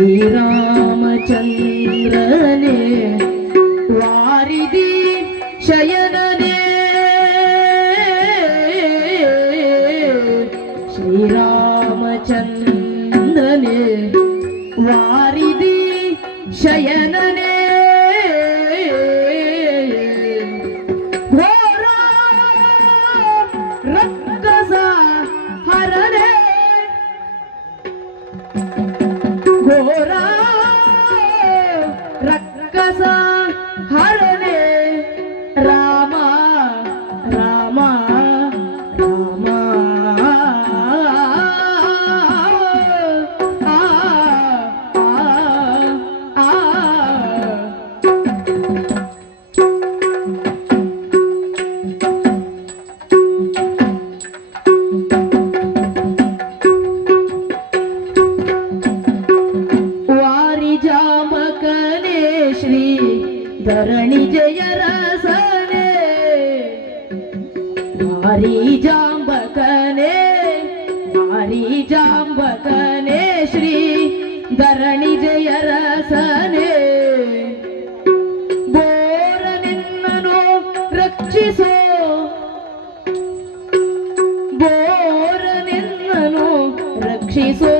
ಶ್ರೀರಾಮಚಂದ್ರನೇ ವಾರಿದಿ ಶಯನನೇ. ಶ್ರೀರಾಮಚಂದ್ರನೇ ವಾರಿದಿ ಶಯನನೇ. ఘోరా రక్కసా ಧರಣಿ ಜಯ ರಸನೆ. ವಾರಿ ಜಾಂಬಕನೆ ಜಾಂಬಕನೆ ಶ್ರೀ ಧರಣಿ ಜಯ ರಸನೆ. ಬೋರನೆನ್ನನು ರಕ್ಷಿಸೋ ಬೋರ ಬೋರನೆನ್ನನು ರಕ್ಷಿಸೋ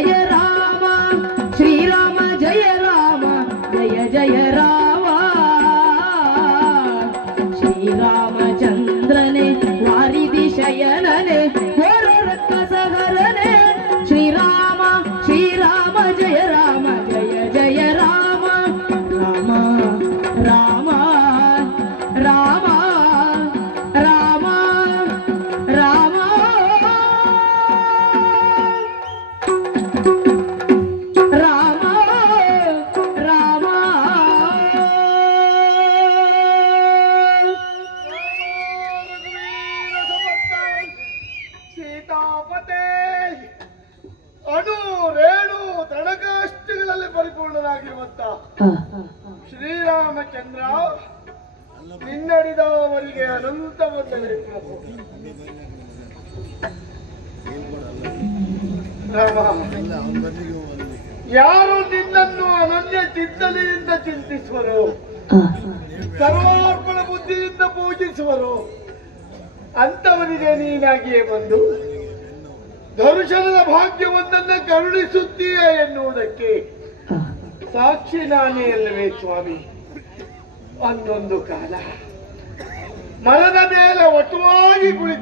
జయ రామ శ్రీరామ జయ రామ జయ జయ రామ శ్రీరామచంద్రనే వారిది శయననే ఘోర రక్త సహరనే శ్రీరామ శ్రీరామ జయ రామ ಶ್ರೀರಾಮಚಂದ್ರ ನಿನ್ನಡಿದವರಿಗೆ ಅನಂತ ಯಾರು ನಿನ್ನನ್ನು ಅನನ್ಯ ಚಿಂತನೆಯಿಂದ ಚಿಂತಿಸುವರು? ಸರ್ವಾರ್ಪಣ ಬುದ್ಧಿಯಿಂದ ಪೂಜಿಸುವರು. ಅಂತವರಿಗೆ ನೀನಾಗಿಯೇ ಬಂದು ದರ್ಶನದ ಭಾಗ್ಯವೊಂದನ್ನು ಕರುಣಿಸುತ್ತೀಯ ಎನ್ನುವುದಕ್ಕೆ ಸಾಕ್ಷಿ ನಾನೇ ಅಲ್ಲವೇ ಸ್ವಾಮಿ? ಒಂದೊಂದು ಕಾಲ. ಮರದ ಮೇಲೆ ಒಟ್ಟುವಾಗಿ ಕುಳಿತು